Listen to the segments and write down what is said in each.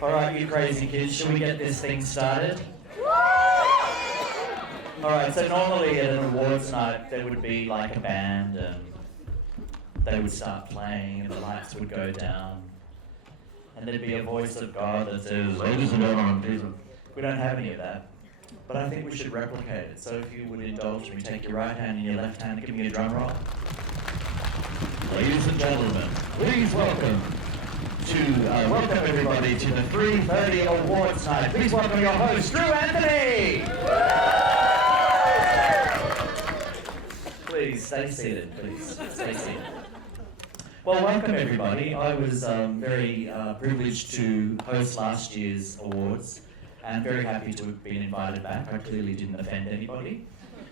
All right, you crazy kids, should we get this thing started? All right, so normally at an awards night there would be like a band and they would start playing and the lights would go down and there'd be a voice of God that says, "Ladies and gentlemen, please." We don't have any of that, but I think we should replicate it. So if you would indulge me, take your right hand and your left hand, give me a drum roll. Ladies and gentlemen, please welcome everybody to the 3:30 Awards Night. Please welcome your host, Drew Anthony! Please, stay seated, please. Stay seated. Well, welcome everybody. I was very privileged to host last year's awards and very happy to have been invited back. I clearly didn't offend anybody,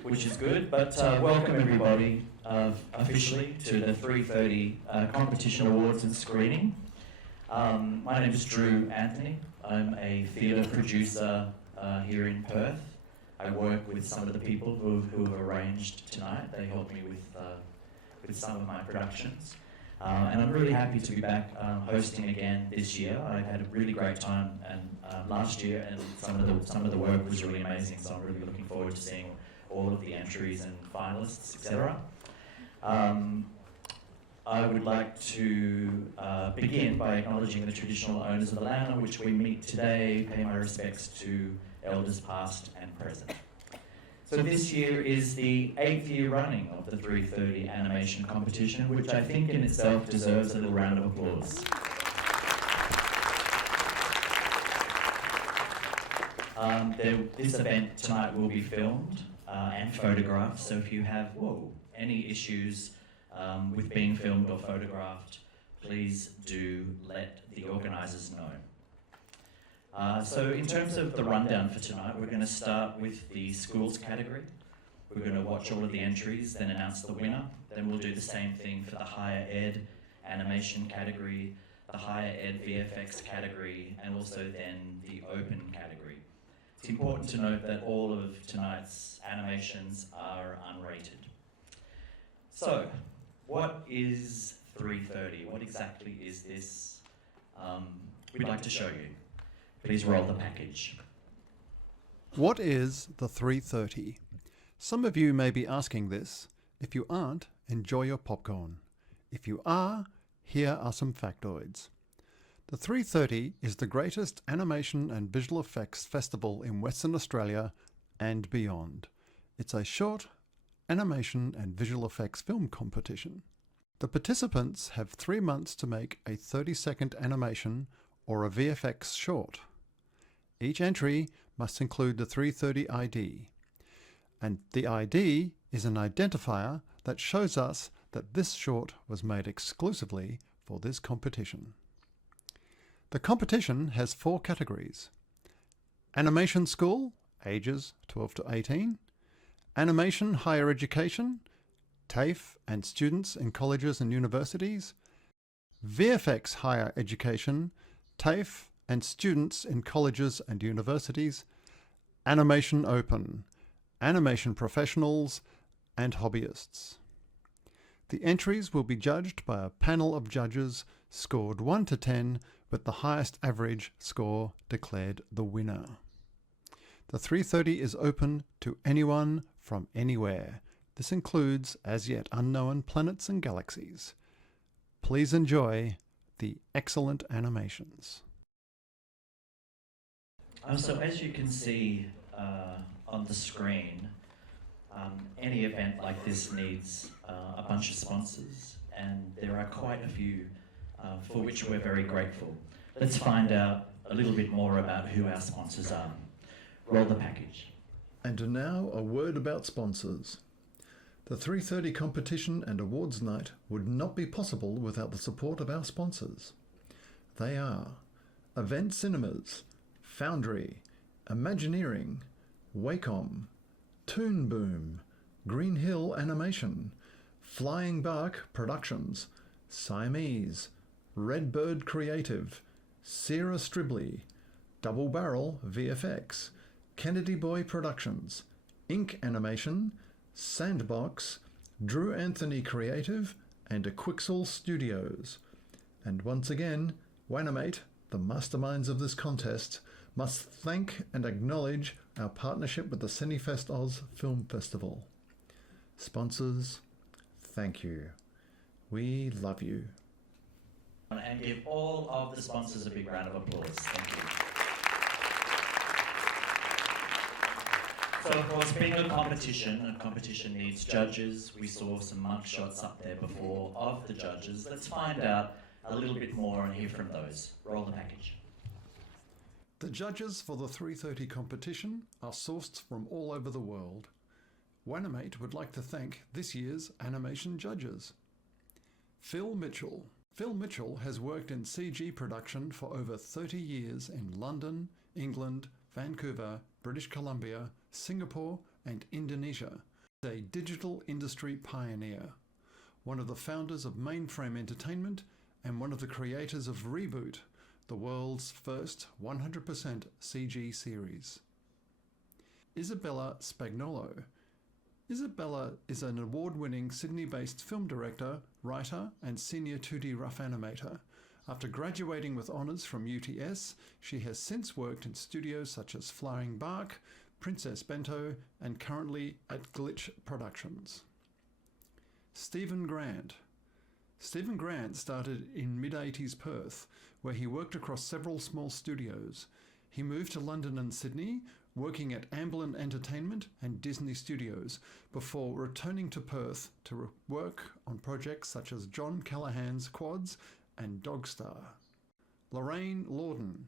which is good, but welcome everybody officially to the 3:30 Competition Awards and Screening. My name is Drew Anthony. I'm a theatre producer here in Perth. I work with some of the people who have arranged tonight. They help me with some of my productions. And I'm really happy to be back hosting again this year. I had a really great time last year, and some of the work was really amazing, so I'm really looking forward to seeing all of the entries and finalists, etc. I would like to begin by acknowledging the traditional owners of the land on which we meet today, pay my respects to elders past and present. So this year is the 8th year running of the 3:30 animation competition, which I think in itself deserves a little round of applause. This event tonight will be filmed and photographed, so if you have any issues with being filmed or photographed, please do let the organisers know. So in terms of the rundown for tonight, we're going to start with the schools category. We're going to watch all of the entries, then announce the winner. Then we'll do the same thing for the higher ed animation category, the higher ed VFX category, and also then the open category. It's important to note that all of tonight's animations are unrated. So, what is 3:30? What exactly is this? We'd like to show you. Please roll the package. What is the 3:30? Some of you may be asking this. If you aren't, enjoy your popcorn. If you are, here are some factoids. The 3:30 is the greatest animation and visual effects festival in Western Australia and beyond. It's a short animation and visual effects film competition. The participants have 3 months to make a 30-second animation or a VFX short. Each entry must include the 3:30 ID, and the ID is an identifier that shows us that this short was made exclusively for this competition. The competition has 4 categories: Animation School, ages 12 to 18, Animation Higher Education, TAFE and students in colleges and universities, VFX Higher Education, TAFE and students in colleges and universities, Animation Open, Animation Professionals, and Hobbyists. The entries will be judged by a panel of judges scored 1 to 10, with the highest average score declared the winner. The 3:30 is open to anyone from anywhere. This includes as yet unknown planets and galaxies. Please enjoy the excellent animations. So as you can see on the screen, any event like this needs a bunch of sponsors, and there are quite a few for which we're very grateful. Let's find out a little bit more about who our sponsors are. Roll the package. And now a word about sponsors. The 3:30 competition and awards night would not be possible without the support of our sponsors. They are Event Cinemas, Foundry, Imagineering, Wacom, Toon Boom, Green Hill Animation, Flying Bark Productions, Siamese, Redbird Creative, Sierra Stribley, Double Barrel VFX, Kennedy Boy Productions, Ink Animation, Sandbox, Drew Anthony Creative, and Quixel Studios. And once again, Wanimate the masterminds of this contest, must thank and acknowledge our partnership with the Cinefest Oz Film Festival. Sponsors, thank you. We love you. And give all of the sponsors a big round of applause. Thank you. So of course, being a competition needs judges. We saw some mug shots up there before of the judges. Let's find out a little bit more and hear from those. Roll the package. The judges for the 3:30 competition are sourced from all over the world. Wanimate would like to thank this year's animation judges. Phil Mitchell. Phil Mitchell has worked in CG production for over 30 years in London, England, Vancouver, British Columbia, Singapore and Indonesia. He's a digital industry pioneer, one of the founders of Mainframe Entertainment and one of the creators of Reboot, the world's first 100% CG series. Isabella Spagnolo. Isabella is an award-winning Sydney-based film director, writer and senior 2D rough animator. After graduating with honours from UTS, she has since worked in studios such as Flying Bark, Princess Bento and currently at Glitch Productions. Stephen Grant. Stephen Grant started in mid-80s Perth, where he worked across several small studios. He moved to London and Sydney, working at Amblin Entertainment and Disney Studios, before returning to Perth to work on projects such as John Callahan's Quads and Dogstar. Lorraine Lorden.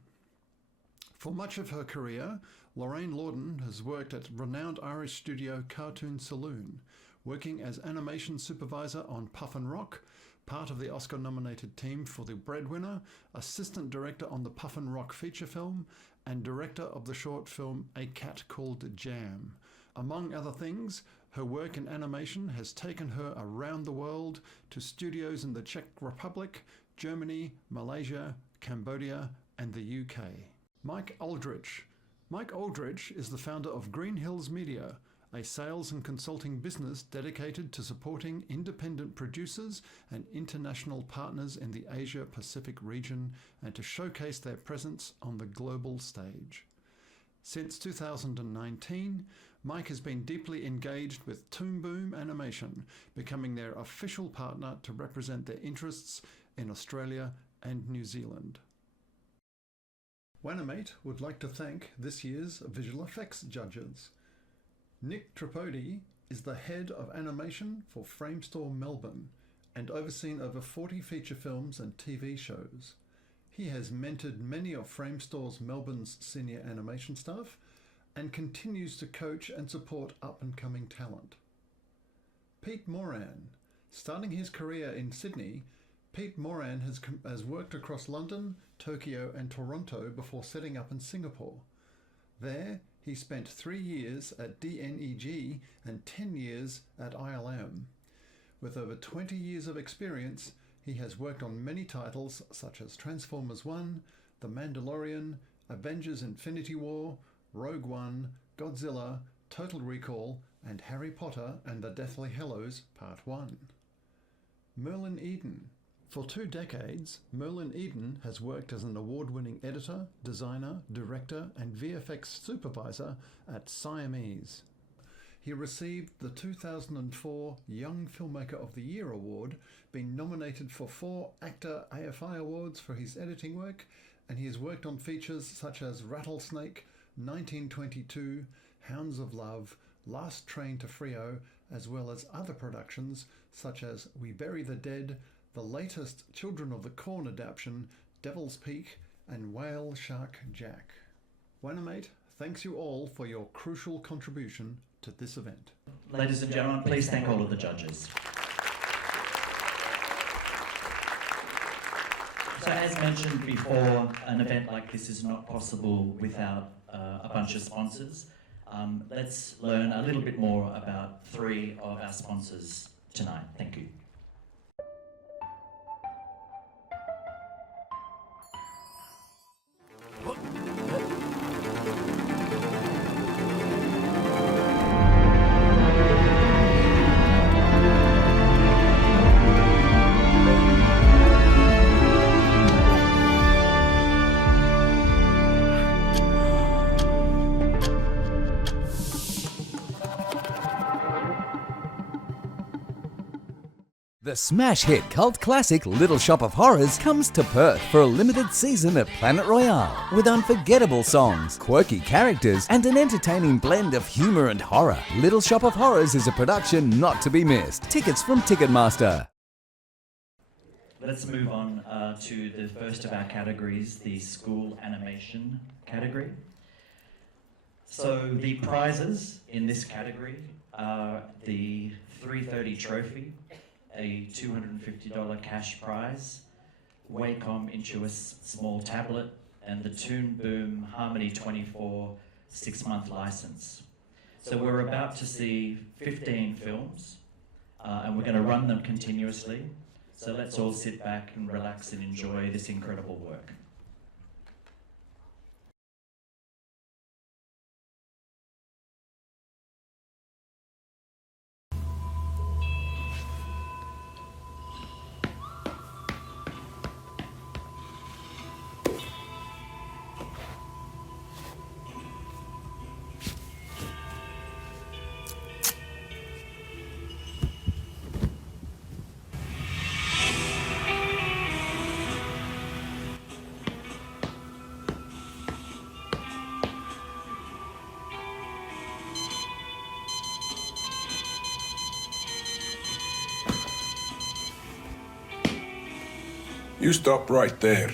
For much of her career, Lorraine Lorden has worked at renowned Irish studio Cartoon Saloon, working as animation supervisor on Puff and Rock, part of the Oscar-nominated team for The Breadwinner, assistant director on the Puff and Rock feature film, and director of the short film A Cat Called Jam. Among other things, her work in animation has taken her around the world to studios in the Czech Republic, Germany, Malaysia, Cambodia, and the UK. Mike Aldrich. Mike Aldrich is the founder of Green Hills Media, a sales and consulting business dedicated to supporting independent producers and international partners in the Asia-Pacific region and to showcase their presence on the global stage. Since 2019, Mike has been deeply engaged with Toon Boom Animation, becoming their official partner to represent their interests in Australia and New Zealand. Wanimate would like to thank this year's visual effects judges. Nick Tripodi is the head of animation for Framestore Melbourne and overseen over 40 feature films and TV shows. He has mentored many of Framestore's Melbourne's senior animation staff and continues to coach and support up-and-coming talent. Pete Moran. Starting his career in Sydney, Pete Moran has worked across London, Tokyo and Toronto before setting up in Singapore. There, he spent 3 years at DNEG and 10 years at ILM. With over 20 years of experience, he has worked on many titles such as Transformers 1, The Mandalorian, Avengers Infinity War, Rogue One, Godzilla, Total Recall, and Harry Potter and the Deathly Hallows Part 1. Merlin Eden. For 2 decades, Merlin Eden has worked as an award-winning editor, designer, director and VFX supervisor at Siamese. He received the 2004 Young Filmmaker of the Year award, being nominated for 4 ACTA AFI awards for his editing work, and he has worked on features such as Rattlesnake, 1922, Hounds of Love, Last Train to Frio, as well as other productions such as We Bury the Dead, the latest Children of the Corn adaptation, Devil's Peak, and Whale Shark Jack. Wanimate thanks you all for your crucial contribution to this event. Ladies and gentlemen, please thank all of the judges. So as mentioned before, an event like this is not possible without a bunch of sponsors. Let's learn a little bit more about 3 of our sponsors tonight. Thank you. The smash hit cult classic Little Shop of Horrors comes to Perth for a limited season at Planet Royale with unforgettable songs, quirky characters, and an entertaining blend of humour and horror. Little Shop of Horrors is a production not to be missed. Tickets from Ticketmaster. Let's move on to the first of our categories, the school animation category. So the prizes in this category are the 3:30 trophy, a $250 cash prize, Wacom Intuos small tablet, and the Toon Boom Harmony 24 6-month license. So we're about to see 15 films, and we're going to run them continuously. So let's all sit back and relax and enjoy this incredible work. You stop right there.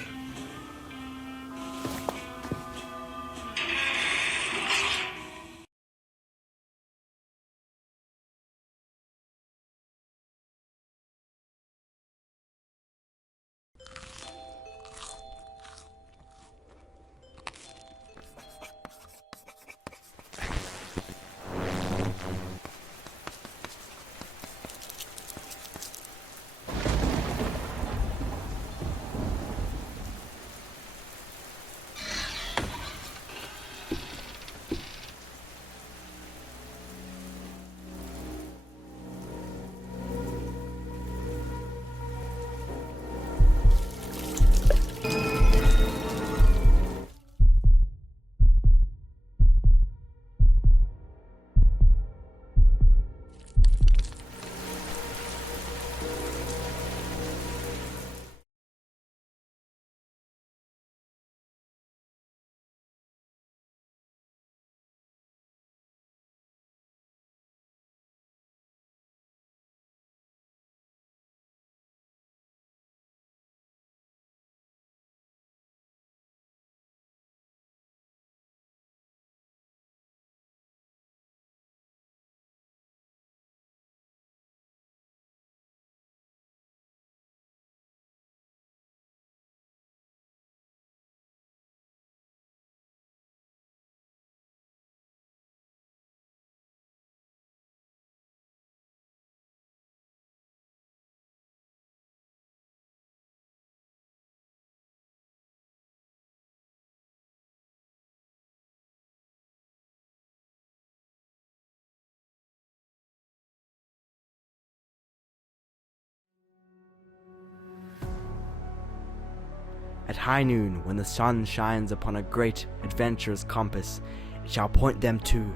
At high noon, when the sun shines upon a great adventurous compass, it shall point them to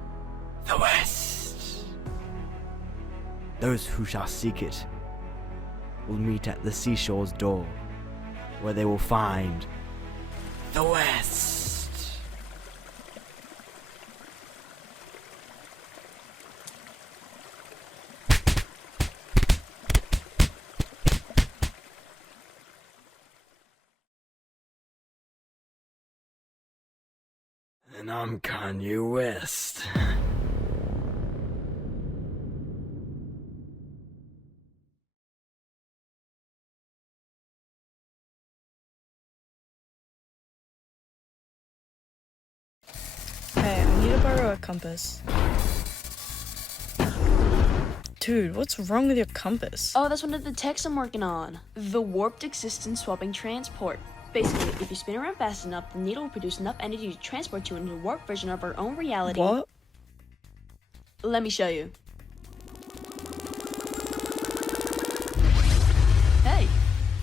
the west. Those who shall seek it will meet at the seashore's door, where they will find the west. And I'm Kanye West. Hey, I need to borrow a compass. Dude, what's wrong with your compass? Oh, that's one of the techs I'm working on. The warped existence swapping transport. Basically, if you spin around fast enough, the needle will produce enough energy to transport you into a warped version of our own reality. What? Let me show you. Hey,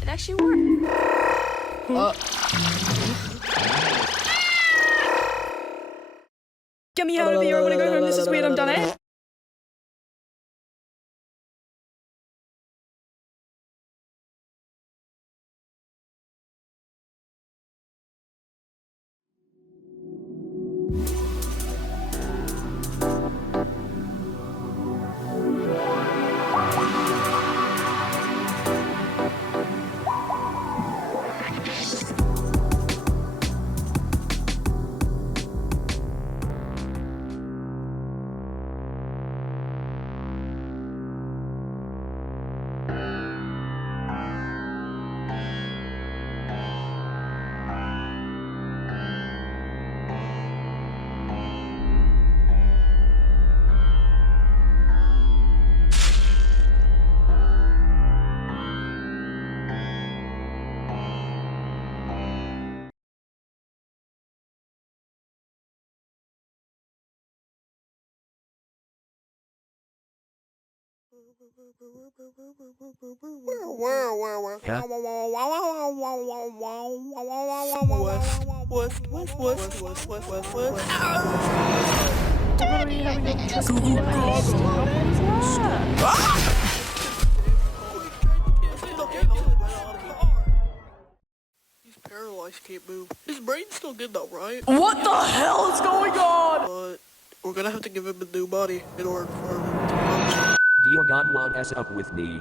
it actually worked. Get me out of here, I wanna go home, this is weird, I'm done it. He's paralyzed, can't move. His brain's still good though, right? What the hell is going on? But we're gonna have to give him a new body in order for him to function. Do you not want us up with me?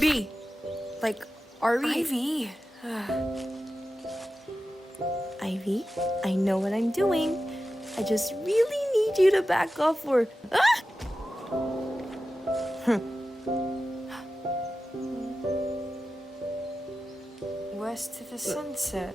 B. Like, are we? Ivy. Ivy, I know what I'm doing. I just really need you to back off or. Ah! West to the sunset.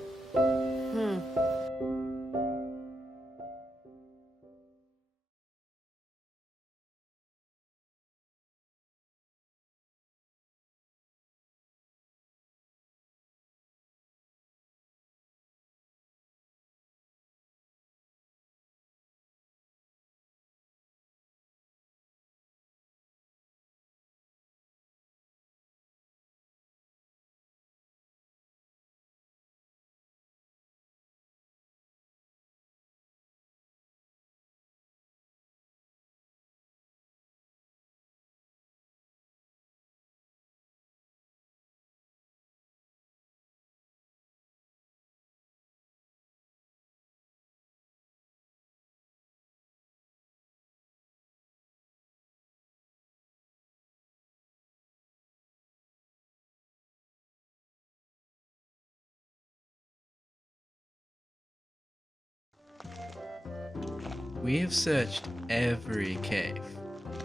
We have searched every cave.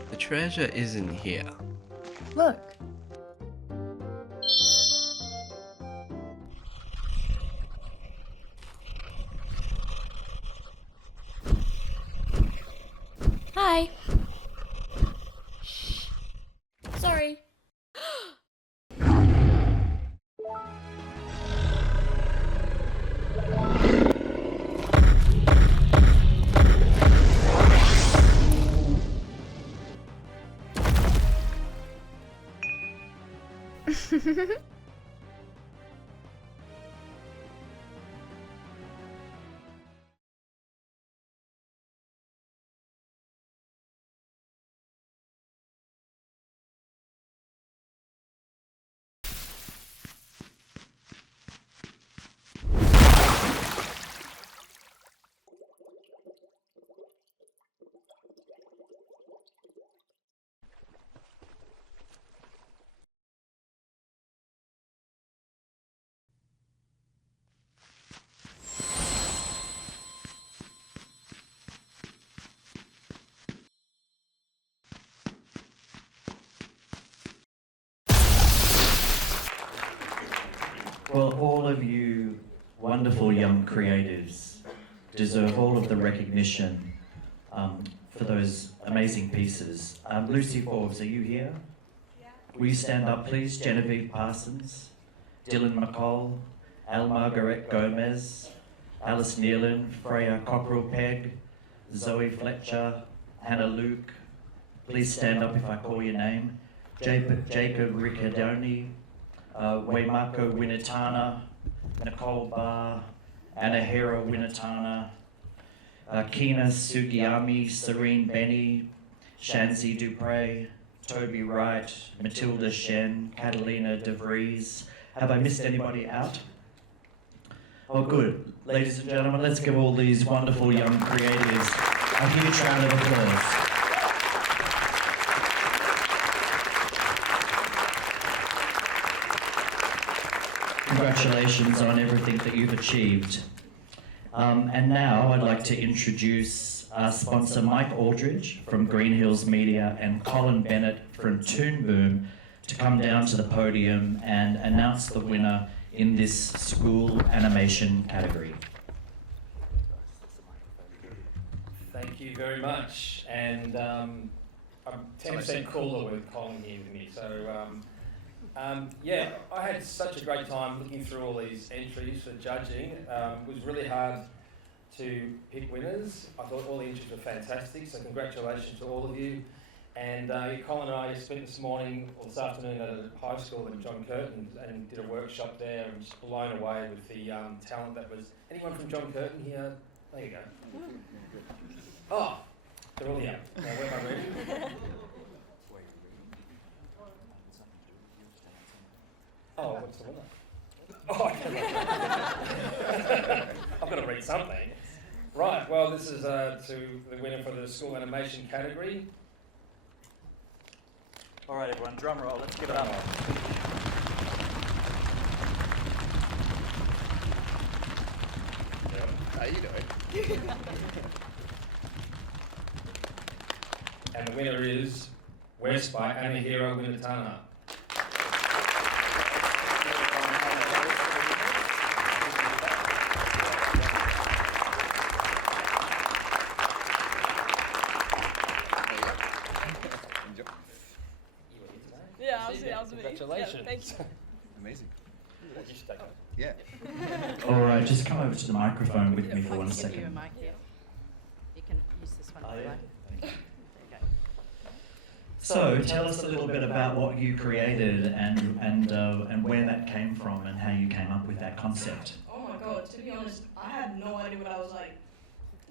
The treasure isn't here. Look. Hi. Sorry. Well, all of you wonderful young creatives deserve all of the recognition for those amazing pieces. Lucy Forbes, are you here? Will you stand up, please? Genevieve Parsons, Dylan McCall, Al Margaret Gomez, Alice Nealon, Freya Cockrell-Pegg, Zoe Fletcher, Hannah Luke. Please stand up if I call your name. Jacob Riccadoni, Waymarko Winatana, Nicole Barr, Anahira Winatana, Kina Sugiyami, Serene Benny, Shanzi Dupre, Toby Wright, Matilda Shen, Catalina DeVries. Have I missed anybody out? Oh, good. Ladies and gentlemen, let's give all these wonderful young creatives a huge round of applause. Congratulations on everything that you've achieved. And now I'd like to introduce our sponsor Mike Aldridge from Green Hills Media and Colin Bennett from Toon Boom to come down to the podium and announce the winner in this school animation category. Thank you very much. And I'm 10% cooler with Colin here with me. So yeah, I had such a great time looking through all these entries for judging. It was really hard to pick winners. I thought all the entries were fantastic, so congratulations to all of you. And Colin and I spent this afternoon at a high school in John Curtin and did a workshop there, and just blown away with the talent that was. Anyone from John Curtin here? There you go. Oh, they're all here. Now, where am I reading? Oh, what's the winner? Oh, I've got to read something. Right, well, this is to the winner for the school animation category. All right, everyone, drum roll. Let's give it up. How you doing? And the winner is West by Anahira Winatana. Yeah, I was Congratulations. Yeah, thank you. Amazing. You should take it. Yeah. All right, just come over to the microphone with me for 1 second. You can use this one. Oh, if you yeah. like. There you go. So, tell us a little bit about what you created and where that came from and how you came up with that concept. Oh my god, to be honest, I had no idea what I was like.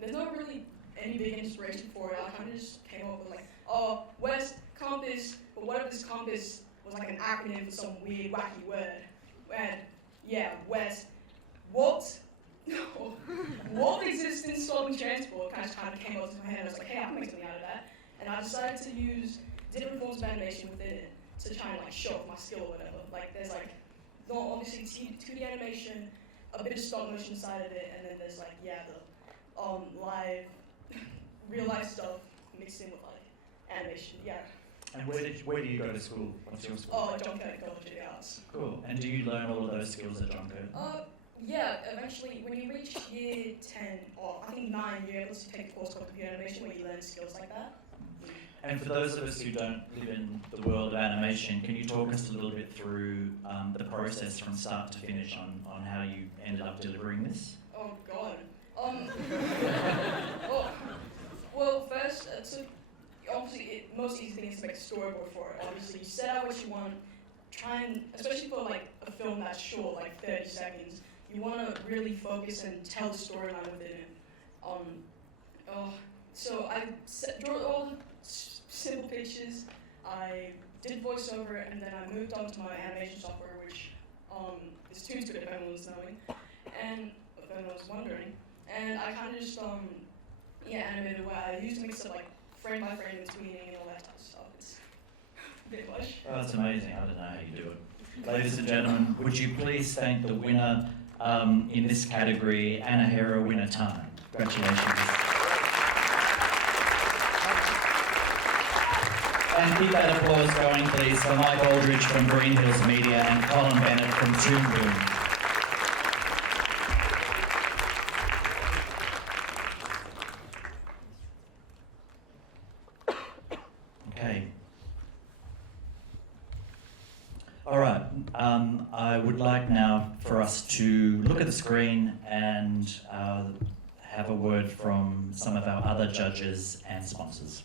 There's not really any big inspiration for it. I kind of just came up with like, oh, West Compass, but what if this compass was like an acronym for some weird, wacky word? And yeah, West, warped existence, stopping transport kind of came up to my head. I was like, hey, I can make something out of that. And I decided to use different forms of animation within it to try and like show off my skill or whatever. Like there's like, obviously 2D animation, a bit of stop motion side of it, and then there's like, yeah, the live real life stuff mixed in with like animation. Yeah. And where do you go to school? What's your school? Oh, John Curtin College of the Arts. Cool. And do you learn all of those skills at John Curtin? Yeah, eventually, when you reach year 10, or I think 9, you're able to take a course called computer animation where you learn skills like that. And for those of us who don't live in the world of animation, can you talk us a little bit through the process from start to finish on how you ended up delivering this? Oh, God. Well, first, so obviously, most easy thing is to make a storyboard for it. Obviously, you set out what you want, try and, especially for like a film that's short, like 30 seconds, you want to really focus and tell the storyline within it. So I drew all the simple pictures, I did voiceover, and then I moved on to my animation software, which is ToonStudio if anyone's knowing, and if anyone's wondering. And I kind of just animated where I used a mix of like frame by frame tweeting and all that type of stuff. It's a bit much. Oh, that's amazing. I don't know how you do it. Ladies and gentlemen, would you please thank the winner in this category, Anahera Winner-Tan. Congratulations. And keep that applause going, please, for Mike Aldridge from Green Hills Media and Colin Bennett from Toon Boom. Okay. All right. I would like now for us to look at the screen and have a word from some of our other judges and sponsors.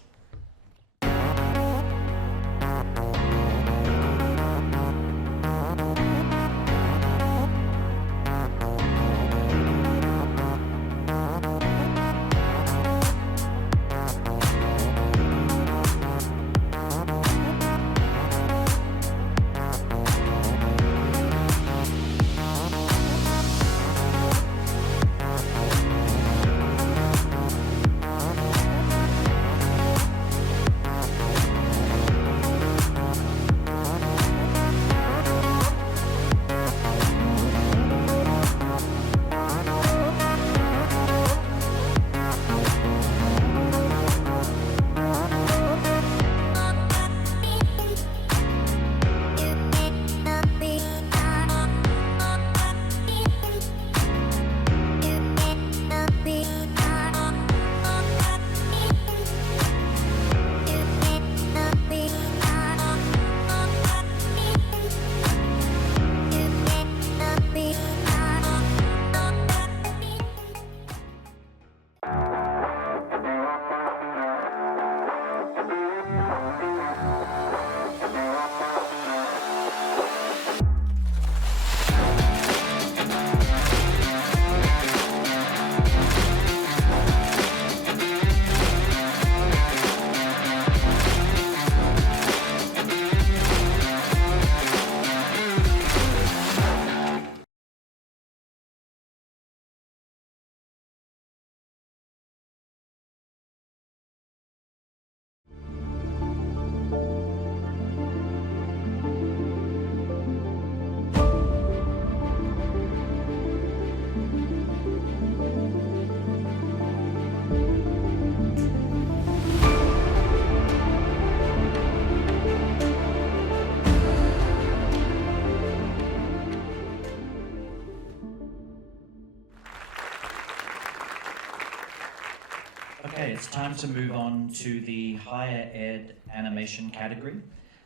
Okay, it's time to move on to the higher ed animation category.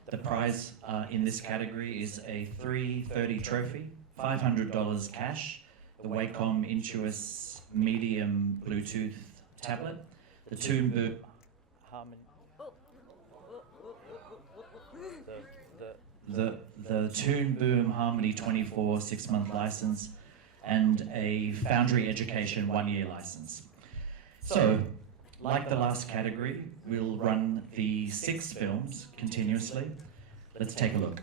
The prize in this category is a 3Thirty trophy, $500 cash, the Wacom Intuos Medium Bluetooth tablet, the Toon Boom Harmony. The Toon Boom Harmony 24 6-month license, and a Foundry Education 1-year license. So, like the last category, we'll run the 6 films continuously. Let's take a look.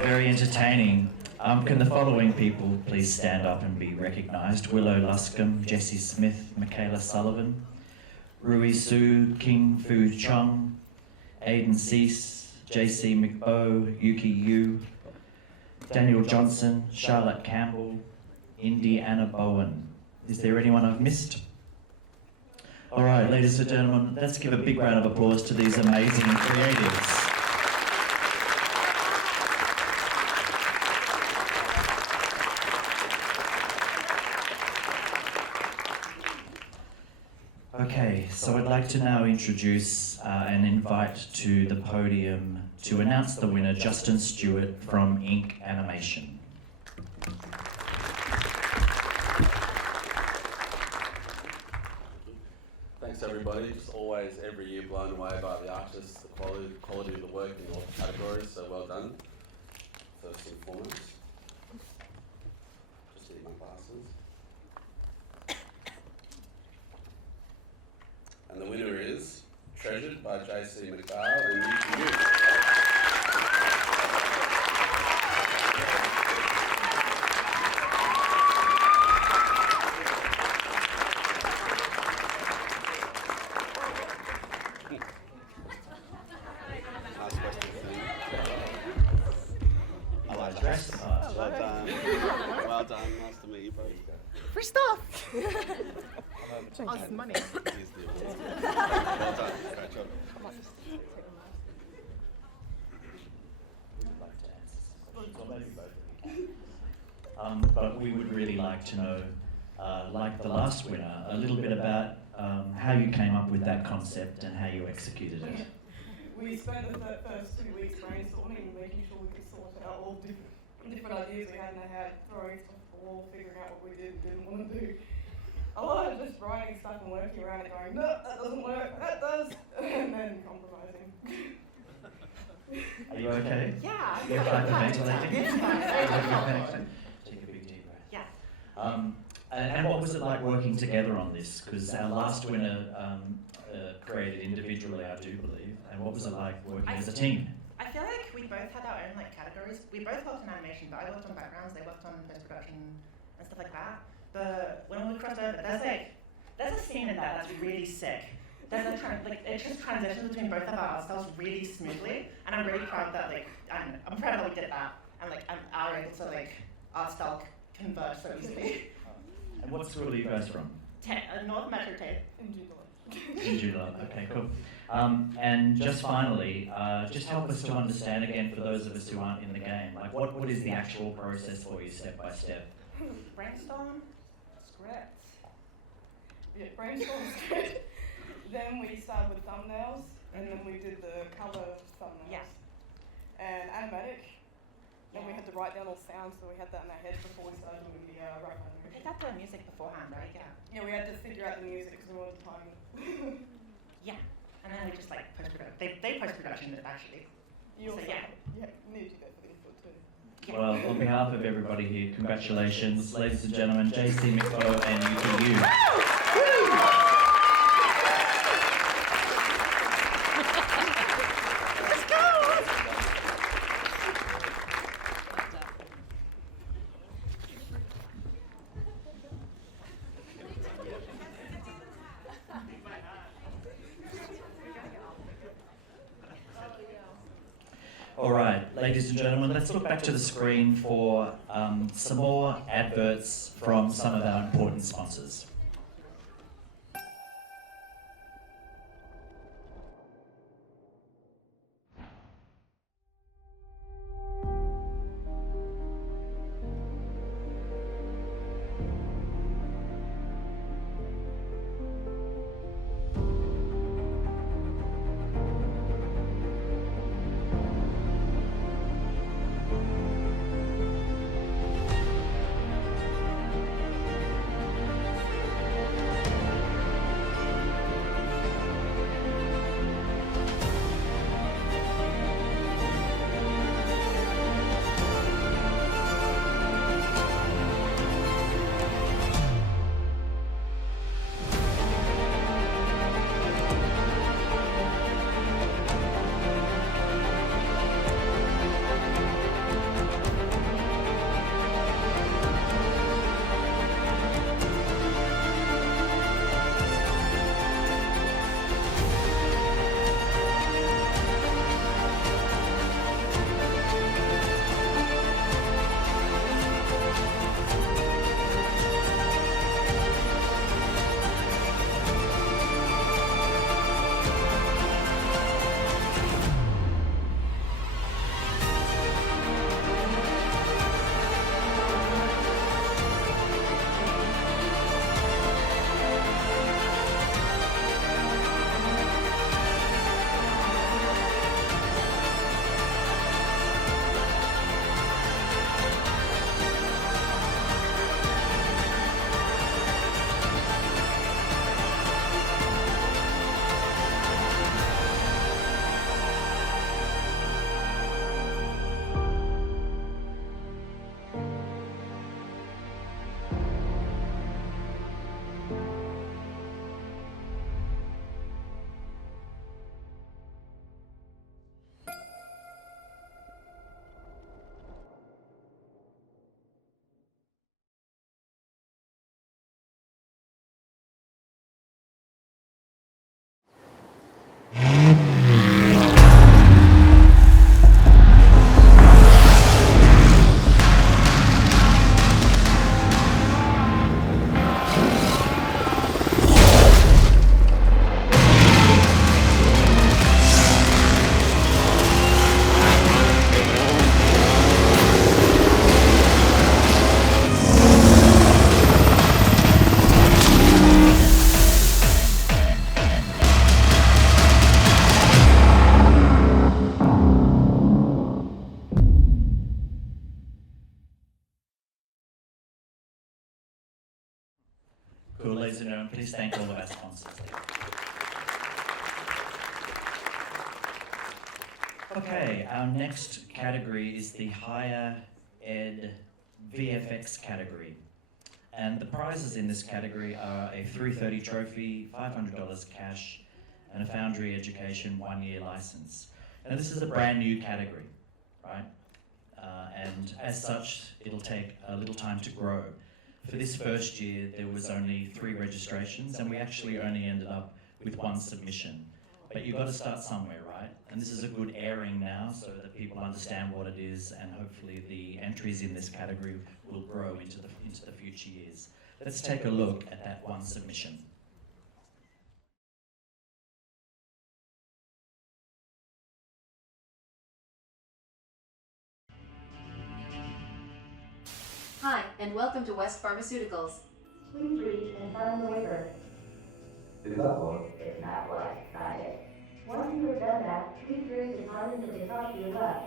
Very entertaining. Can the following people please stand up and be recognised? Willow Luscombe, Jessie Smith, Michaela Sullivan, Rui Su, King Fu Chung, Aidan Cease, JC McBow, Yuki Yu, Daniel Johnson, Charlotte Campbell, Indiana Bowen. Is there anyone I've missed? All right, ladies and gentlemen, let's give a big round of applause to these amazing creatives. Okay, so I'd like to now introduce and invite to the podium to announce the winner, Justin Stewart from Ink Animation. Thanks everybody, just always every year blown away by the artists, the quality of the work in all categories, so well done. First and foremost. Just need my glasses. And the winner is Treasured by JC McDowell and Yuki Yu. Thank you. money. But we would really like to know, like the last winner, a little bit about how you came up with that concept and how you executed it. We spent the first 2 weeks brainstorming, making sure we could sort out all different ideas we had in our head, throwing stuff at the wall, figuring out what we did and didn't want to do. A lot of just writing stuff and working around it, going, no, that doesn't work, that does, and then compromising. Are you okay? Yeah. You're hyperventilating? Yes. Take a big deep breath. Yeah. And what was it like working together on this? Because our last winner created individually, I do believe. And what was it like working as a team? I feel like we both had our own like categories. We both worked in animation, but I worked on backgrounds, they worked on post-production and stuff like that. But when we crossed over, there's a scene in that that's really sick. There's a it just transitions between both of our art styles really smoothly, and I'm really proud that I'm proud that we did that, and are able to art style converge so easily. And what school are you guys from? North Metro Tape. In July. Okay, cool. And just finally, just help us to understand again for those of us who aren't in the game, like what is the actual process for you step by step? Brainstorm, script. Yeah, brainstorm script. Then we started with thumbnails, and then we did the cover thumbnails. Yeah. And animatic. Then we had to write down all sounds, so we had that in our heads before we started doing the rough animation. They got the music beforehand, right? Yeah. Yeah, we had to figure out the music because we wanted to time it. Yeah. And then we just post-production. They post-production it actually. You So, also yeah. need to do that for the input too. Well, on behalf of everybody here, congratulations, ladies and gentlemen, JC Mikko and UTU. All right, ladies and gentlemen, let's look back to the screen for some more adverts from some of our important sponsors. Please thank all of our sponsors. Okay, our next category is the Higher Ed VFX category. And the prizes in this category are a 3:30 trophy, $500 cash, and a Foundry Education 1-year license. And this is a brand new category, right? And as such, it'll take a little time to grow. For this first year, there was only 3 registrations, and we actually only ended up with 1 submission. But you've got to start somewhere, right? And this is a good airing now so that people understand what it is, and hopefully the entries in this category will grow into the future years. Let's take a look at that 1 submission. Hi, and welcome to West Pharmaceuticals. Please read and sign the waiver. Is that what? It's not what, sign it. Once you have done that, please drink the content of the cup to your left.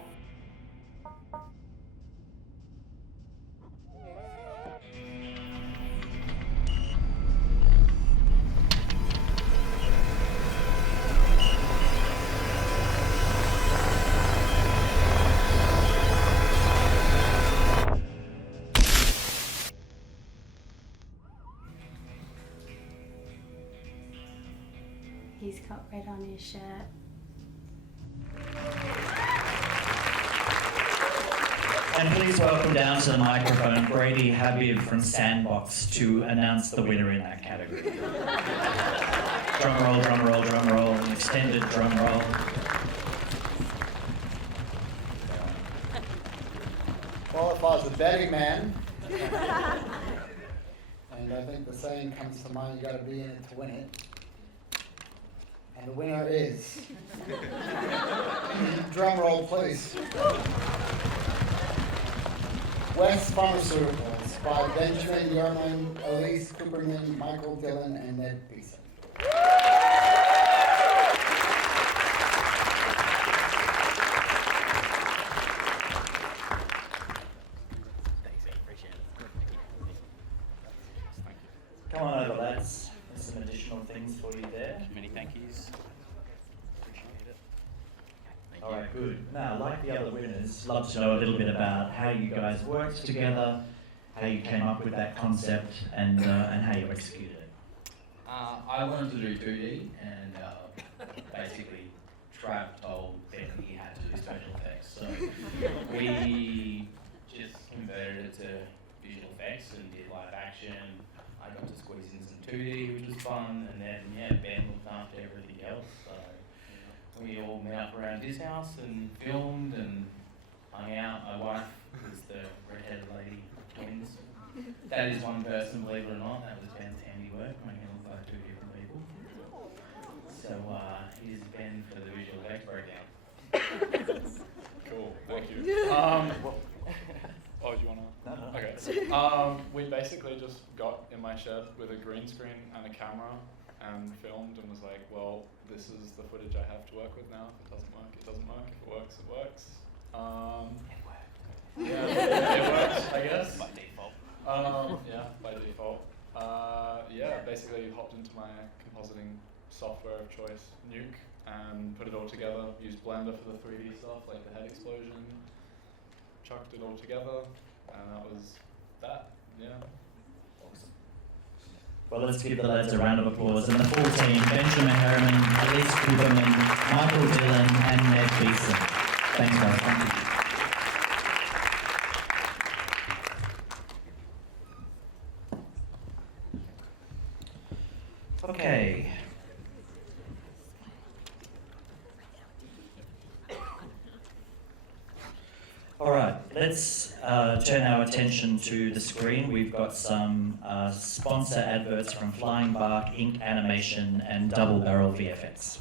He's got red on his shirt. And please welcome down to the microphone Brady Habib from Sandbox to announce the winner in that category. Drum roll, drum roll, drum roll, an extended drum roll. Qualifies the betting man. And I think the saying comes to mind, you got to be in it to win it. And the winner is... drum roll, please. West Pharmaceuticals by Benjamin Yerman, Elise Cooperman, Michael Dillon, and Ned Beeson. Come on over, lads. There's some additional things for you there. Many thank yous. Appreciate it. All right, good. Now, like the other winners, love to know a little bit about how you guys worked together, how you came up with that concept, and how you executed it. I wanted to do 2D, and basically Trav told Ben he had to do special effects. So we just converted it to visual effects and did live action. I got to squeeze in some 2D, which was fun, and then Ben looked after everything else. So we all met up around his house and filmed and hung out. My wife was the redheaded lady twins. That is one person, believe it or not. That was Ben's handiwork. I looked like 2 different people. So here's Ben for the visual effects breakdown. Cool, thank you. Oh, do you want to? No. Okay. We basically just got in my shed with a green screen and a camera and filmed and was like, well, this is the footage I have to work with now. If it doesn't work, it doesn't work. If it works, it works. Yeah, it works, I guess. By default. Yeah, by default. Basically hopped into my compositing software of choice, Nuke, and put it all together. Used Blender for the 3D stuff, like the head explosion. Chucked it all together, and that was that. Yeah. Awesome. Well, let's give the lads a round of applause. And the full team, Benjamin Harriman, Elise Cooperman, Michael Dillon, and Ned Beeson. Thanks, guys. Thank you. Okay. All right, let's turn our attention to the screen. We've got some sponsor adverts from Flying Bark, Ink Animation, and Double Barrel VFX.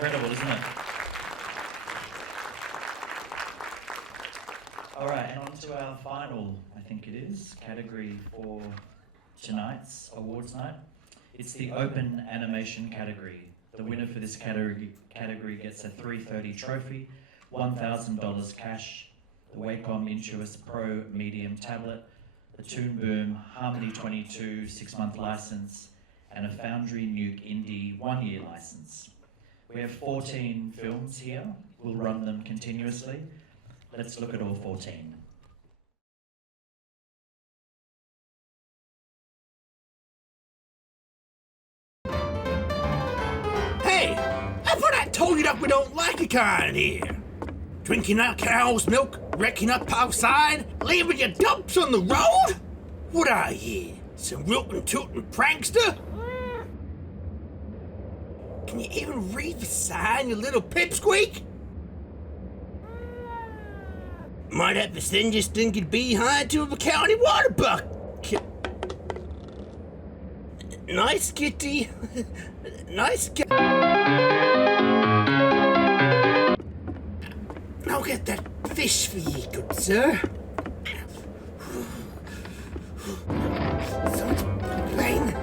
Incredible, isn't it? All right, and on to our final, I think it is, category for tonight's awards night. It's the open animation category. The winner for this category gets a 3:30 trophy, $1,000 cash, the Wacom Intuos Pro Medium tablet, the Toon Boom Harmony 22 6-month license, and a Foundry Nuke Indie 1-year license. We have 14 films here. We'll run them continuously. Let's look at all 14. Hey, I thought I told you that we don't like it kind here. Drinking our cow's milk, wrecking up outside, leaving your dumps on the road? What are you, some rootin' tootin' prankster? Can you even read the sign, you little pipsqueak? Might have to send your stinking behind to a county water bucket. Nice kitty. Nice kitty. I'll get that fish for ye, good sir. So much pain.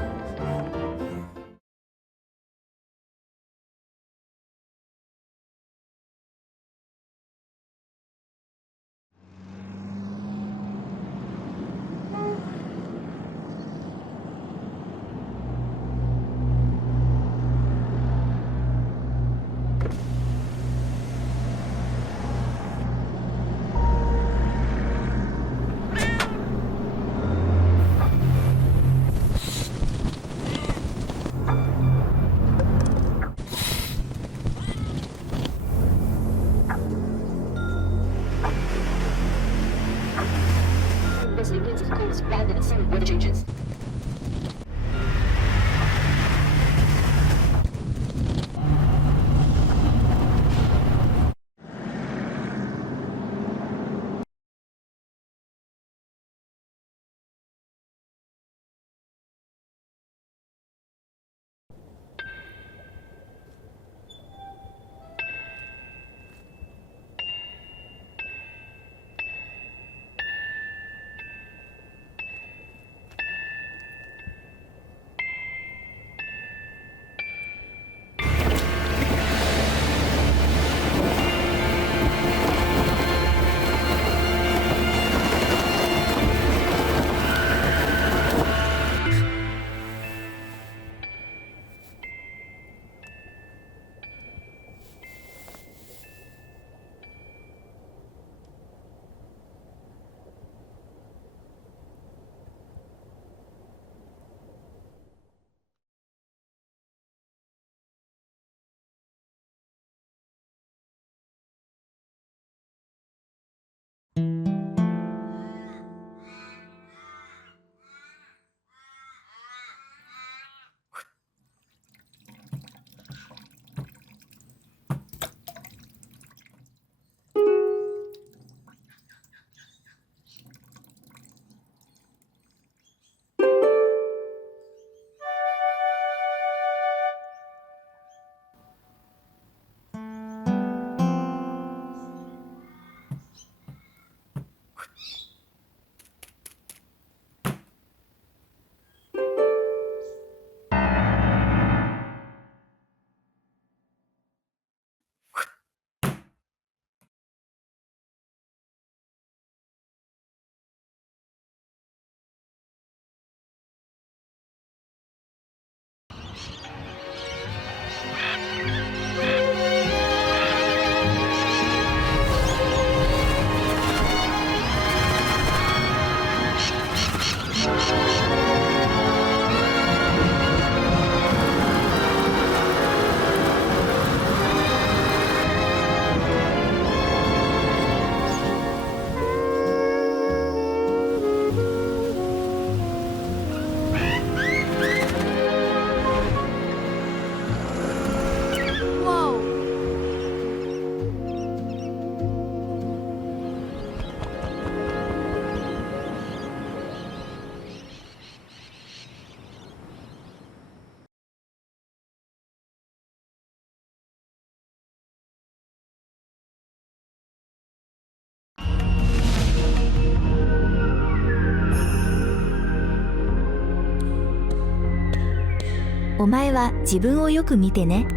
お前は自分をよく見てね。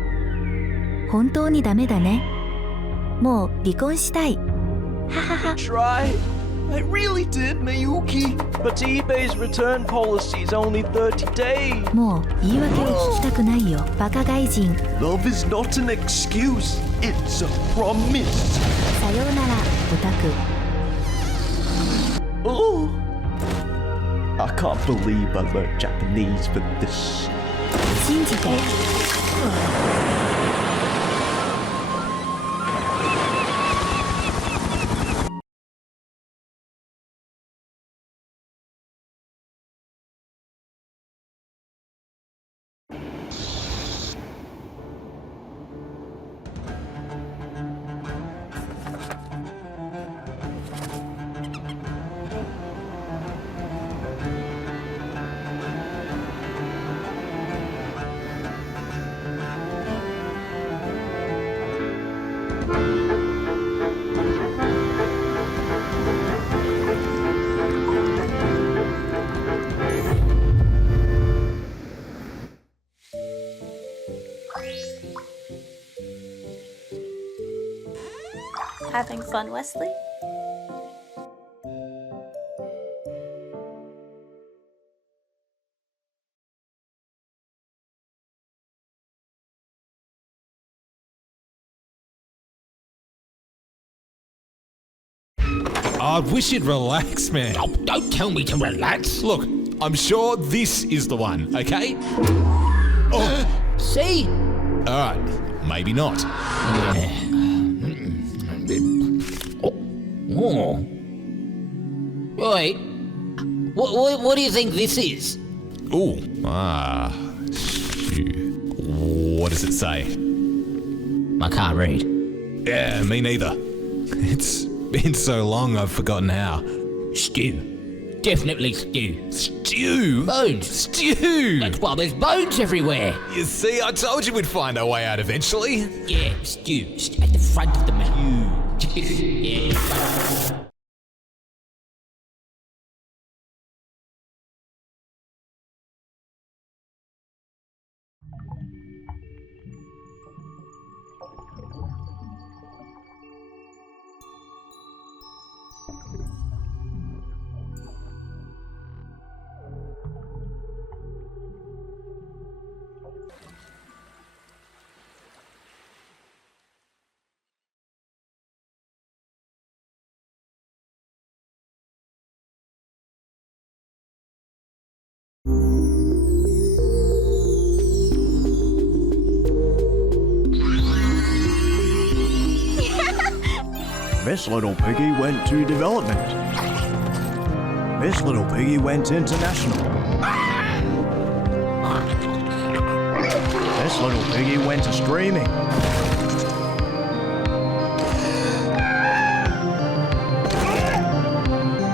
本当にダメだね。もう離婚したい。ははは。 Try. I really did, Miyuki. But eBay's return policy is only 30 days. もう言い訳を聞きたくないよ、バカ外人。 Love is not an excuse. It's a promise. さようなら、オタク。 Oh. I can't believe I learned Japanese for this. 信じて。Having fun, Wesley? I wish you'd relax, man. Oh, don't tell me to relax. Look, I'm sure this is the one, okay? Oh, see? Alright, maybe not. Oh. Wait. What do you think this is? Ooh, shoot. What does it say? I can't read. Yeah, me neither. It's been so long I've forgotten how. Stew. Definitely stew. Stew? Bones. Stew! That's why there's bones everywhere. You see, I told you we'd find our way out eventually. Yeah, stew. At the front of the mouth. Yeah. This little piggy went to development. This little piggy went international. This little piggy went to streaming.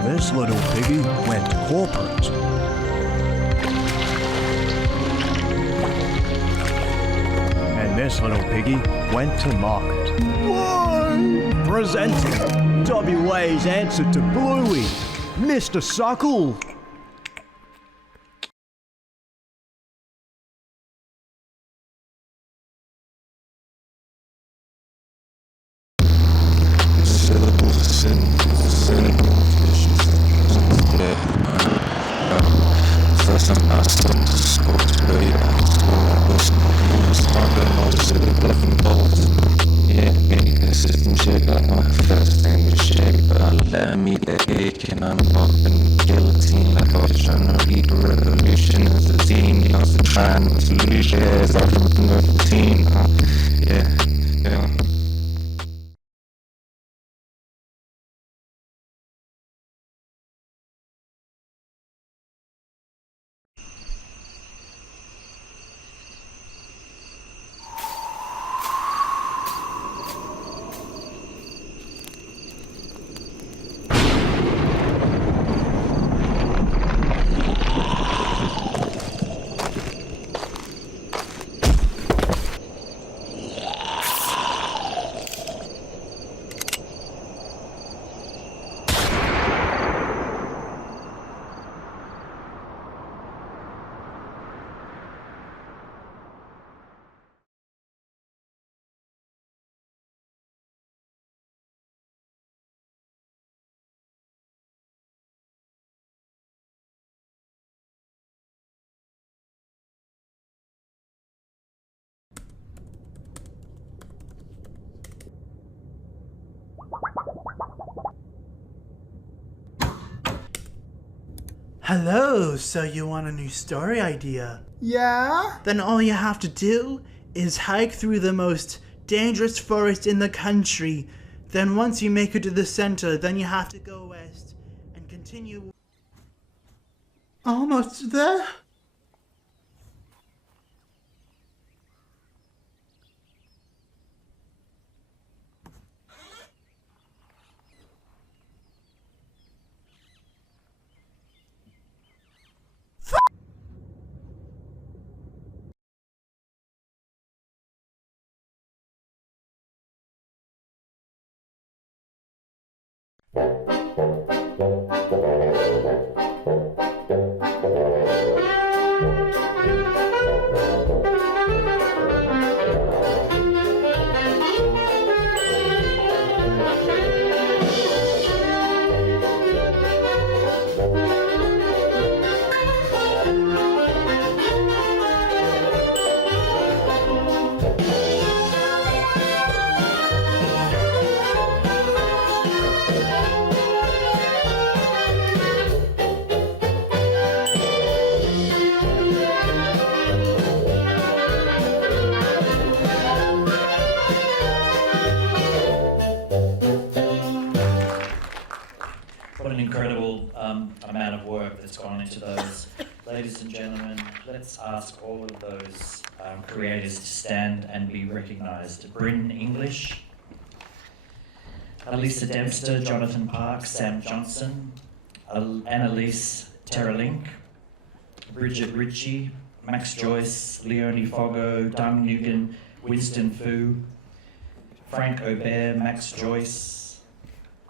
This little piggy went to corporate. And this little piggy went to market. Whoa! Presenting WA's answer to Bluey, Mr. Suckle. Hello, so you want a new story idea? Yeah? Then all you have to do is hike through the most dangerous forest in the country. Then once you make it to the center, then you have to go west and continue. Almost there? What an incredible amount of work that's gone into those. Ladies and gentlemen, let's ask all of those creators to stand and be recognised. Bryn English, Elisa Dempster, Jonathan Park, Sam Johnson, Annalise Terralink, Bridget Ritchie, Max Joyce, Leonie Foggo, Dung Nguyen, Winston Fu, Frank Aubert, Max Joyce,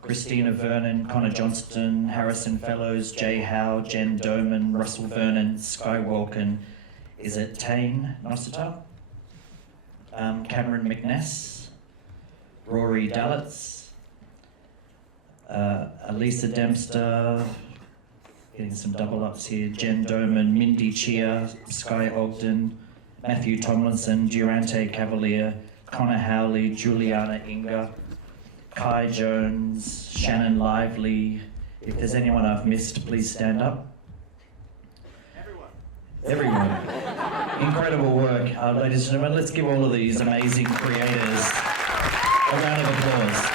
Christina Vernon, Connor Johnston, Harrison Fellows, Jay Howe, Jen Doman, Russell Vernon, Sky Walken, is it Tane Nosita? Cameron McNess, Rory Dallitz, Elisa Dempster, getting some double ups here, Jen Doman, Mindy Chia, Sky Ogden, Matthew Tomlinson, Durante Cavalier, Connor Howley, Juliana Inga, Kai Jones, Shannon Lively. If there's anyone I've missed, please stand up. Everyone. Incredible work, ladies and gentlemen. Let's give all of these amazing creators a round of applause.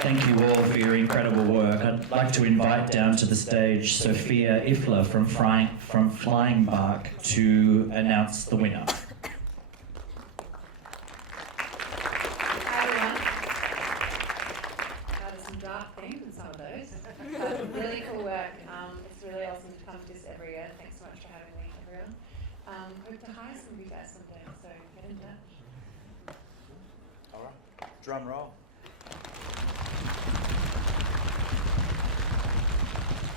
Thank you all for your incredible work. I'd like to invite down to the stage Sophia Ifler from Flying Bark to announce the winner. Hi everyone. There's some dark themes in some of those. Really cool work. It's really awesome to come to this every year. Thanks so much for having me, everyone. Hope to hire some of you guys someday, so get in touch. All right. Drum roll.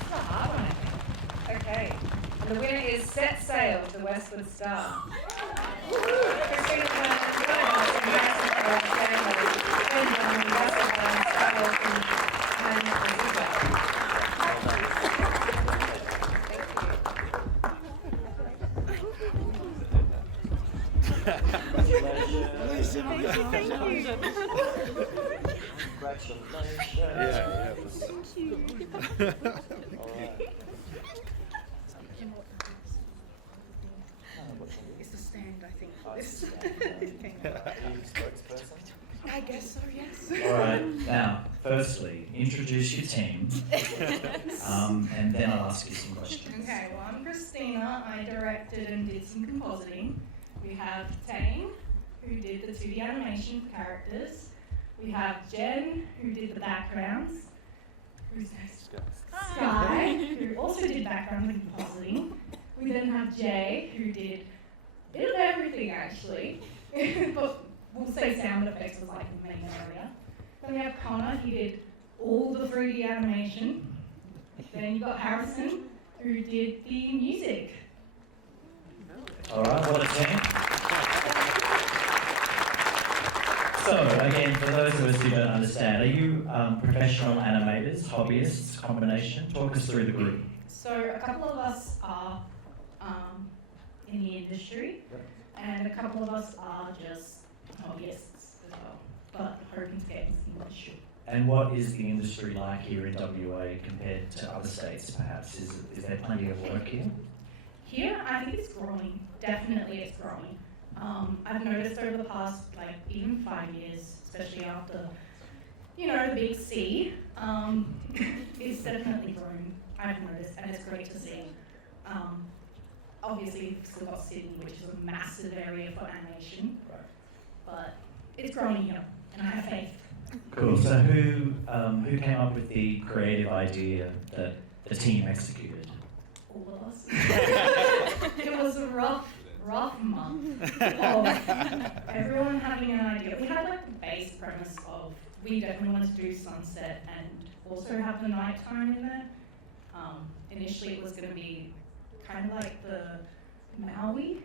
It's a hard one, I think. Okay. And the winner is Set Sail to the Westward Star. Christina Vernon, Harrison Fellows, Jay Howe, Ben Dunn, Russell Vernon, Sky Walken, and Isabel. It's the stand, I think. I guess so, yes. All right. Now, firstly, introduce your team, and then I'll ask you some questions. Okay, well, I'm Christina. I directed and did some compositing. We have Tane, who did the 2D animation for characters. We have Jen, who did the backgrounds. Who's next? Sky, who also did background and compositing. We then have Jay, who did a bit of everything actually, but we'll say sound effects was like the main area. Then we have Connor, he did all the 3D animation. Then you got Harrison, who did the music. All right, what a team. So, again, for those of us who don't understand, are you professional animators, hobbyists, combination? Talk us through the group. So a couple of us are in the industry, and a couple of us are just hobbyists as well, but hoping to get into should. And what is the industry like here in WA compared to other states, perhaps? Is there plenty of work here? Here, I think it's growing. Definitely it's growing. I've noticed over the past, like, even 5 years, especially after, you know, the big C, it's definitely grown, I've noticed, and it's great to see. Obviously, we've still got Sydney, which is a massive area for animation, but it's growing here, and I have faith. Cool. So who came up with the creative idea that the team executed? All of us. It was a rough month of everyone having an idea. We had like the base premise of we definitely wanted to do sunset and also have the nighttime in there. Initially it was going to be kind of like the Maui.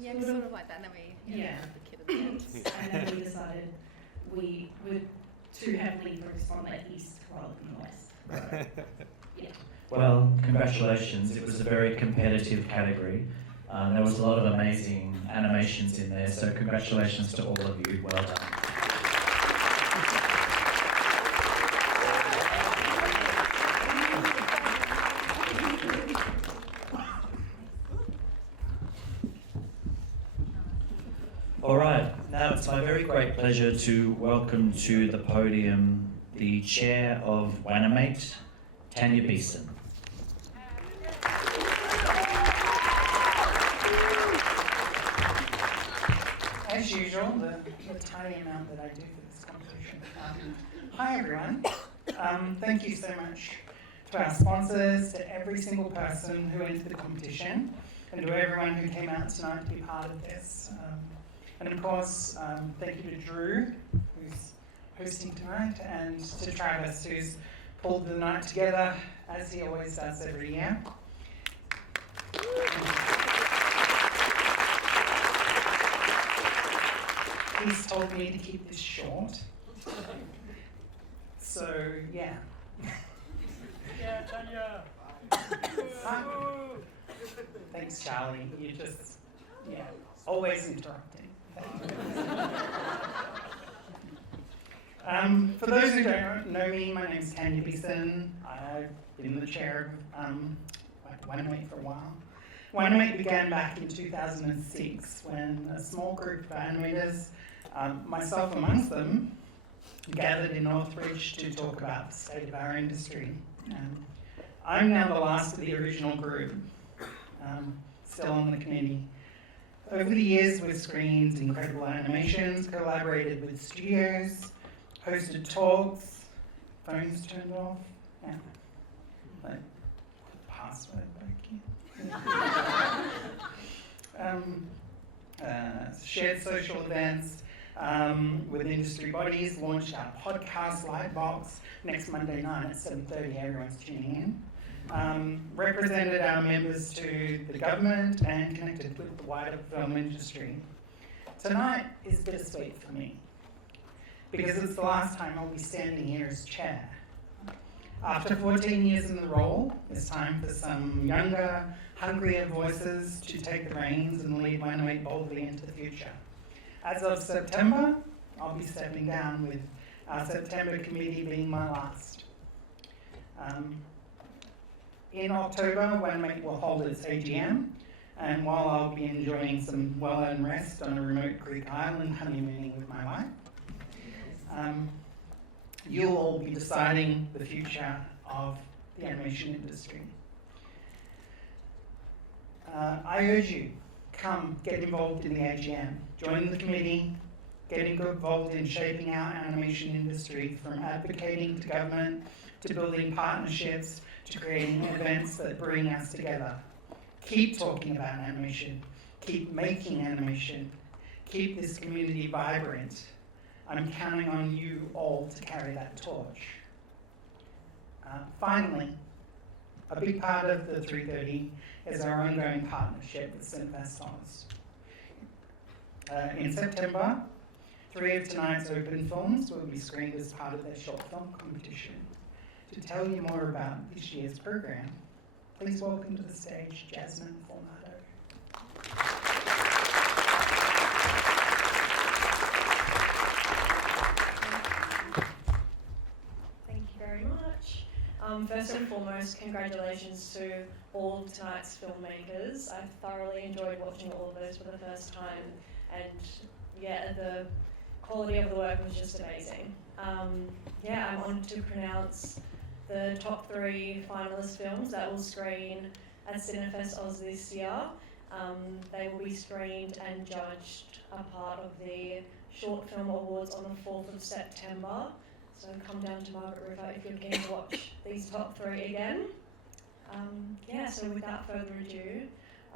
Yeah, sort of like that. And then we yeah. the kid at the end. And then we decided we were too heavily focused on the east rather than the west. So, yeah. Well, congratulations. It was a very competitive category. There was a lot of amazing animations in there, so congratulations to all of you. Well done. All right, now it's my very great pleasure to welcome to the podium the chair of Wanimate, Tanya Beeson. As usual, the tiny amount that I do for this competition. Hi everyone. Thank you so much to our sponsors, to every single person who entered the competition, and to everyone who came out tonight to be part of this. And of course, thank you to Drew, who's hosting tonight, and to Travis, who's pulled the night together, as he always does every year. He's told me to keep this short. So, yeah. Yeah, Tanya! Thanks, Charlie. You just, yeah, always interrupting. For those who don't know me, my name's Tanya Beeson. I've been the chair of Wanimate for a while. Wanimate began back in 2006 when a small group of animators, myself amongst them, gathered in Northridge to talk about the state of our industry. I'm now the last of the original group, still on the committee. Over the years, we've screened incredible animations, collaborated with studios, hosted talks, phones turned off, yeah, like password shared social events with industry bodies, launched our podcast Lightbox next Monday night at 7:30. Everyone's tuning in. Represented our members to the government and connected with the wider film industry. Tonight is bittersweet for me because it's the last time I'll be standing here as chair. After 14 years in the role, it's time for some younger, hungrier voices to take the reins and lead Wanimate boldly into the future. As of September, I'll be stepping down with our September committee being my last. In October, Wanimate will hold its AGM, and while I'll be enjoying some well-earned rest on a remote Greek island honeymooning with my wife, you'll all be deciding the future of the animation industry. I urge you, come get involved in the AGM, join the committee, get involved in shaping our animation industry, from advocating to government, to building partnerships, to creating events that bring us together. Keep talking about animation, keep making animation, keep this community vibrant. I'm counting on you all to carry that torch. Finally, a big part of the 3:30 is our ongoing partnership with Cinefest Oz. In September, 3 of tonight's open films will be screened as part of their short film competition. To tell you more about this year's program, please welcome to the stage Jasmine Formato. First and foremost, congratulations to all of tonight's filmmakers. I thoroughly enjoyed watching all of those for the first time, and yeah, the quality of the work was just amazing. I'm honoured to pronounce the top 3 finalist films that will screen at Cinefest Oz this year. They will be screened and judged a part of the Short Film Awards on the 4th of September. So come down to Margaret River if you're keen to watch these top 3 again. So without further ado,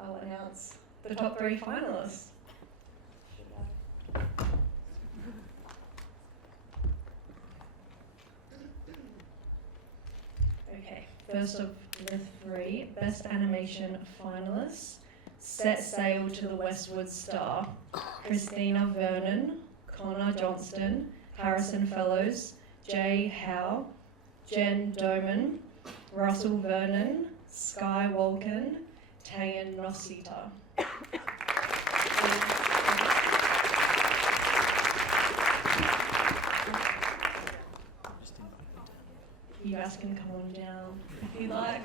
I'll announce the top 3 finalists. Okay, first of the 3 Best Animation finalists. Set Sail to the Westward Star. Christina Vernon, Connor Johnston, Harrison Fellows, Jay Howe, Jen Doman, Russell Vernon, Sky Walken, Tayan Nosita. You guys can come on down if you like.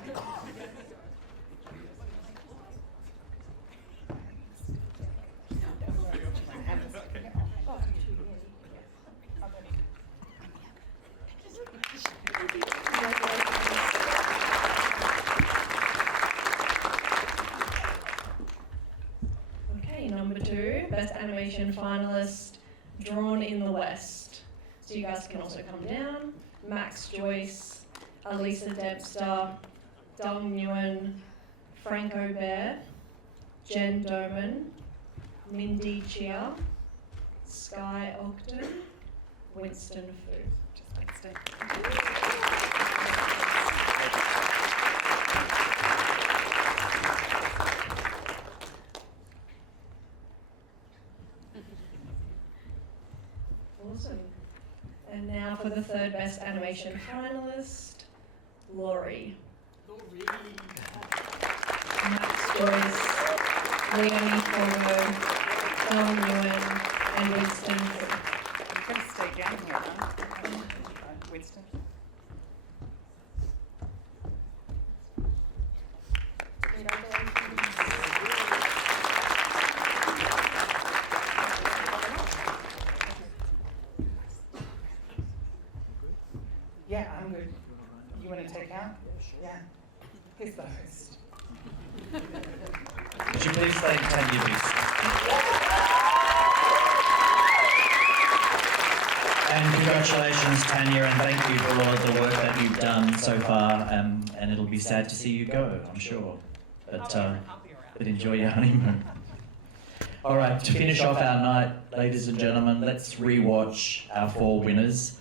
Okay, number 2, Best Animation finalist, Drawn in the West. So you guys can also come down. Max Joyce, Elisa Dempster, Dong Nguyen, Franco Bear, Jen Doman, Mindy Chia, Sky Ogden, Winston Fu. Awesome. And now for the 3rd Best Animation finalist, Laurie. Max Joyce, Leonie Fogo, Dong Nguyen, and Winston Fu. I'm going to stay down here, huh? Winston. Yeah, I'm good. You want to take out? Yeah. Who's the host? Would you please thank Tanya Beast? And congratulations, Tanya, and thank you for all of the work that you've done so far. And it'll be sad to see you go, I'm sure. But enjoy your honeymoon. All right, to finish off our night, ladies and gentlemen, let's rewatch our 4 winners.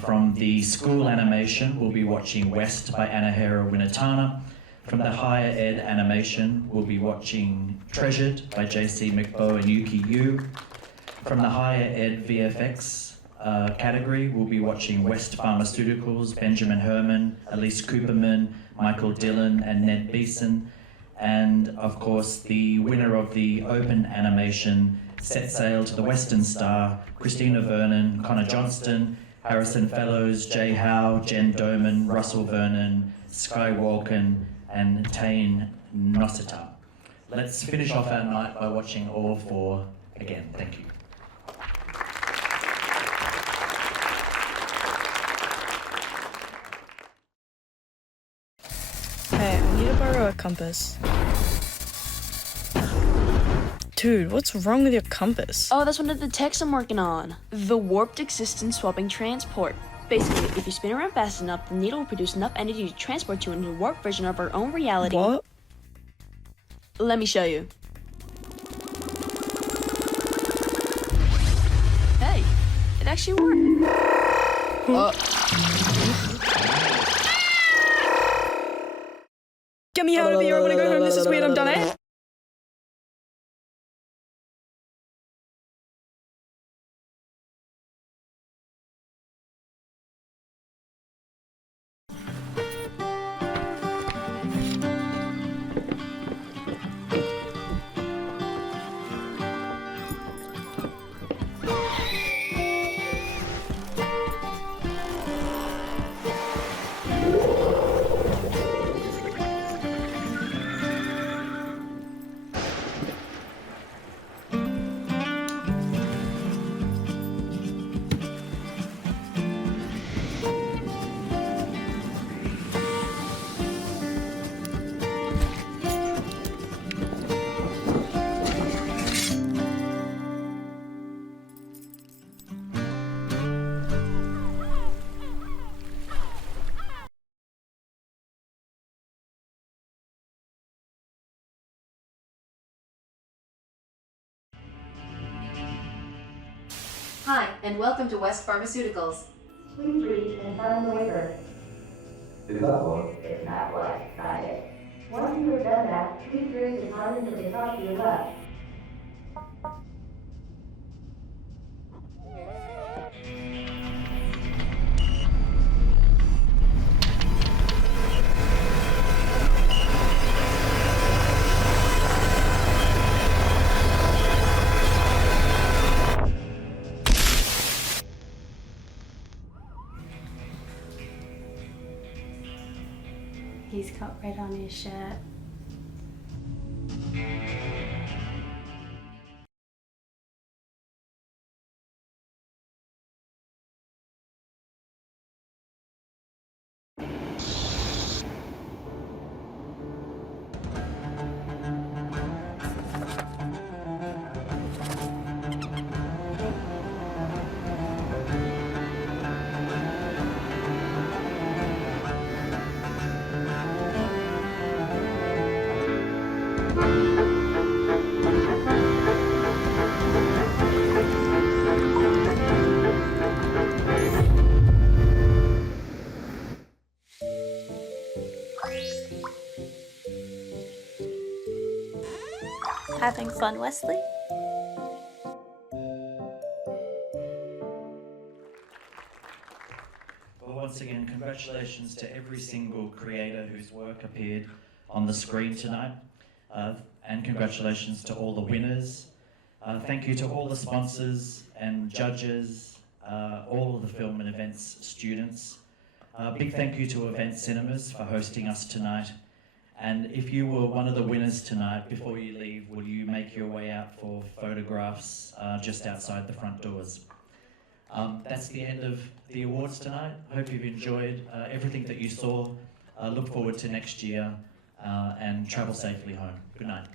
From the school animation, we'll be watching West by Anahera Winatana. From the higher ed animation, we'll be watching Treasured by JC McBow and Yuki Yu. From the higher ed VFX category, we'll be watching West Pharmaceuticals, Benjamin Herman, Elise Cooperman, Michael Dillon, and Ned Beeson. And of course, the winner of the open animation, Set Sail to the Western Star, Christina Vernon, Connor Johnston, Harrison Fellows, Jay Howe, Jen Doman, Russell Vernon, Sky Walken, and Tayan Nosita. Let's finish off our night by watching all 4 again. Thank you. Hey, I need to borrow a compass. Dude, what's wrong with your compass? Oh, that's one of the texts I'm working on. The warped existence swapping transport. Basically, if you spin around fast enough, the needle will produce enough energy to transport you into a warped version of our own reality. What? Let me show you. Hey, it actually worked. Get me out of here, I wanna go home, this is weird, I'm done, eh? Hi, and welcome to West Pharmaceuticals. Please read and sign the waiver. Is that what? It's not what, sign it. Once you have done that, please raise the condoms of the top to your left. He's got red on his shirt. Having fun, Wesley? Well, once again, congratulations to every single creator whose work appeared on the screen tonight. And congratulations to all the winners. Thank you to all the sponsors and judges, all of the film and events students. Big thank you to Event Cinemas for hosting us tonight. And if you were one of the winners tonight, before you leave, will you make your way out for photographs just outside the front doors? That's the end of the awards tonight. Hope you've enjoyed everything that you saw. Look forward to next year and travel safely home. Good night.